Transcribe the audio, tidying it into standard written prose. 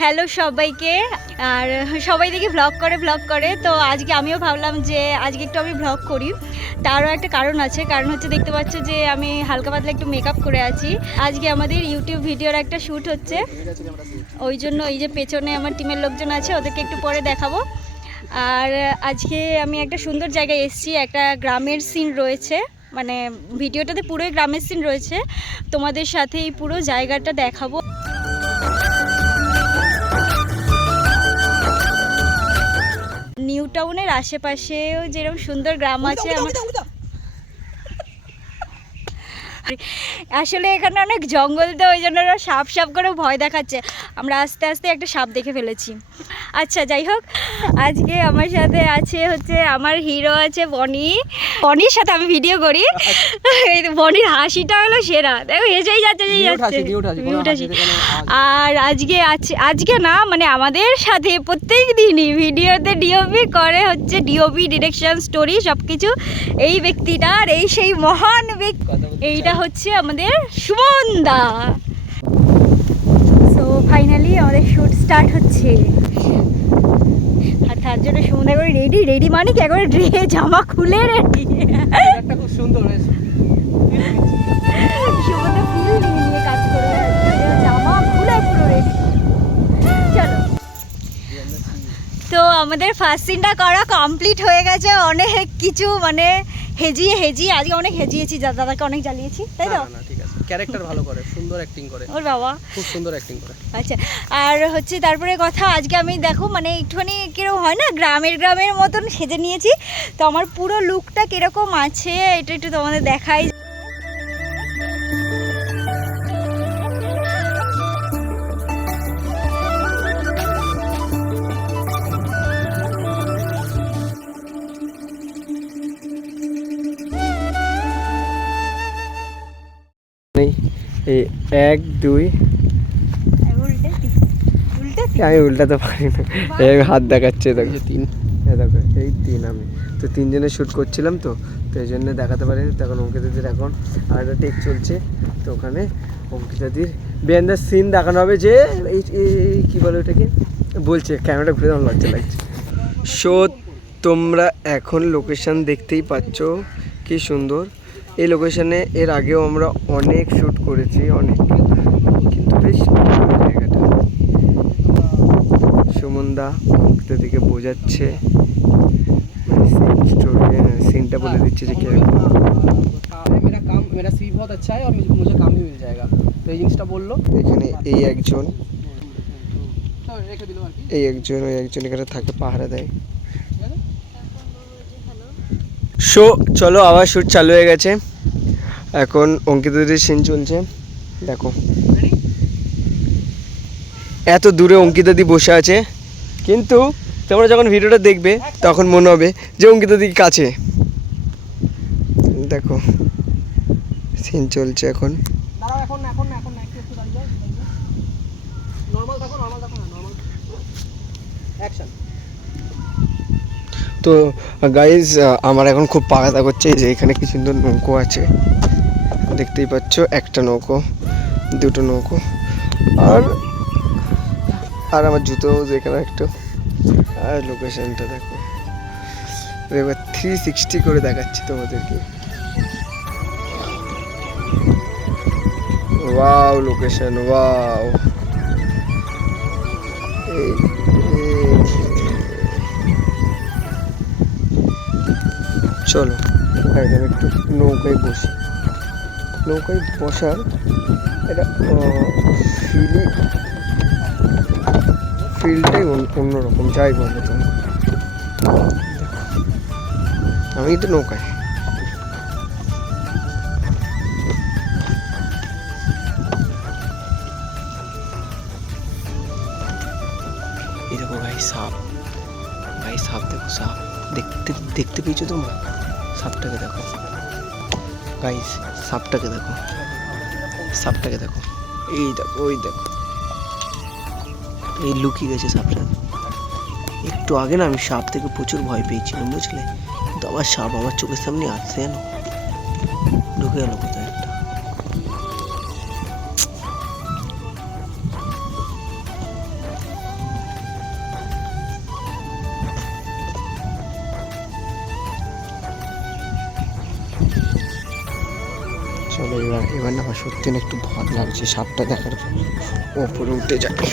Hello সবাইকে। আর সবাই দেখি ব্লগ করে তো আজকে আমিও ভাবলাম যে আজকে একটু আমি ব্লগ করি। তারও একটা কারণ আছে, কারণ হচ্ছে দেখতে পাচ্ছ যে আমি হালকা পাতলা একটু মেকআপ করে আছি। আজকে আমাদের ইউটিউব ভিডিওর একটা শ্যুট হচ্ছে, ওই জন্য এই যে পেছনে আমার টিমের লোকজন আছে, ওদেরকে একটু পরে দেখাবো। আর আজকে আমি একটা সুন্দর জায়গায় এসেছি, একটা গ্রামের সিন রয়েছে, মানে ভিডিওটাতে পুরোই গ্রামের সিন রয়েছে। তোমাদের সাথে এই পুরো জায়গাটা দেখাবো। নিউ টাউনের আশেপাশেও যেরকম সুন্দর গ্রাম আছে, আসলে এখানে অনেক জঙ্গল, তো ওই জন্য ওরা সাপ করে ভয় দেখাচ্ছে। আমরা আস্তে আস্তে একটা সাপ দেখে ফেলেছি। আচ্ছা যাই হোক, আজকে আমার সাথে আছে হচ্ছে আমার হিরো আছে বনির সাথে আমি ভিডিও করি। এই বনির হাসিটা হলো সেরা, দেখো হেসেই যাচ্ছে। আর আজকে না, মানে আমাদের সাথে প্রত্যেক দিনই ভিডিওতে ডিওপি করে হচ্ছে, ডিওপি ডিরেকশন স্টোরি সব কিছু এই ব্যক্তিটা। আর এই সেই মহান ব্যক্তি, এইটা হচ্ছে আমাদের সুমন দা। সো ফাইনালি আমাদের শ্যুট স্টার্ট হচ্ছে, আর তার জন্য সুমন দা করে রেডি মানে কি একবারে জামা খুলে রেডি। খুব সুন্দর হয়েছে, সুমন দা ফুল নিয়ে কাজ করে, জামা খুলে পুরো রেডি। চলো, তো আমাদের ফার্স্ট সিনটা করা কমপ্লিট হয়ে গেছে। অনেক কিছু মানে হেজিয়ে আজকে অনেক হেজিয়েছি, দাদাকে অনেক জ্বালিয়েছি, তাই তো? না ঠিক আছে, ক্যারেক্টার ভালো করে, সুন্দর অ্যাক্টিং করে ওর বাবা, খুব সুন্দর অ্যাক্টিং করে। আচ্ছা, আর হচ্ছে তারপরে কথা, আজকে আমি দেখো মানে একটুখানি কিরকম হয় না, গ্রামের মতন সেজে নিয়েছি। তো আমার পুরো লুকটা কিরকম আছে এটা একটু তোমাদের দেখাই। এই 1 2 আমি উল্টাতে পারি না, এই হাত দেখাচ্ছে, দেখো 3, দেখো এই 3। আমি তো 3 জনে শ্যুট করছিলাম, তো এই জন্য দেখাতে পারিনি। তখন অঙ্কিতাদির এখন আরেকটা টেক চলছে, তো ওখানে অঙ্কিতাদির বিহাইন্ড দ্য সিন দেখানো হবে, যে এই কী বলে ওটাকে, বলছে ক্যামেরাটা ঘুরে আমার লজ্জা লাগছে। সো তোমরা এখন লোকেশান দেখতেই পাচ্ছ কি সুন্দর। এই লোকেশানে এর আগেও আমরা অনেক শ্যুট করেছি, অনেক, কিন্তু বেশ জায়গাটা। সুমনদা অঙ্কিতাদিকে বোঝাচ্ছে, সিনটা বলে দিচ্ছে যে মেরা সি বহুত আচ্ছা হ্যায় আর মুঝে কাম ভি মিল জায়েগা, তো এই জিনিসটা বললো। এখানে এই একজন ওই একজন এখানে থাকে, পাহারা দেয়। শো চলো, আবার শ্যুট চালু হয়ে গেছে। এখন অঙ্কিতাদির সিন চলছে, দেখো এত দূরে অঙ্কিতাদি বসে আছে, কিন্তু তোমরা যখন ভিডিওটা দেখবে তখন মনে হবে যে অঙ্কিতাদি কাছে। দেখো সিন চলছে এখন। তো গাইজ আমার এখন খুব পাগাতা করছে, যে এখানে কি সুন্দর নৌকো আছে, দেখতেই পাচ্ছ, একটা নৌকো, দুটো নৌকো, আর আমার জুতো যেখানে একটু। আর লোকেশনটা দেখো, এবার 360 করে দেখাচ্ছি তোমাদেরকে। Wow location, wow. চলো আমি একটু নৌকায় বসি। নৌকায় বসার এটা ফিলটাই অন্যরকম, যাই বলো তুমি। আমি তো নৌকায়, এই দেখো সাপ দেখো, সাপ দেখতে পেয়েছো তোমরা? সাপটাকে দেখো গাইস, সাপটাকে দেখো, এই দেখো, ওই দেখো, এই লুকিয়ে গেছে সাপটা। একটু আগে না আমি সাপ থেকে প্রচুর ভয় পেয়েছিলাম, বুঝলে, কিন্তু আবার সাপ আমার চোখের সামনে আসছে, জানো, ঢুকে গেল কোথায় একটা। চলো এবার এবার না আমার সত্যি না একটু ভয় লাগছে সাপটা দেখার পর ওপরে উঠে যাবে।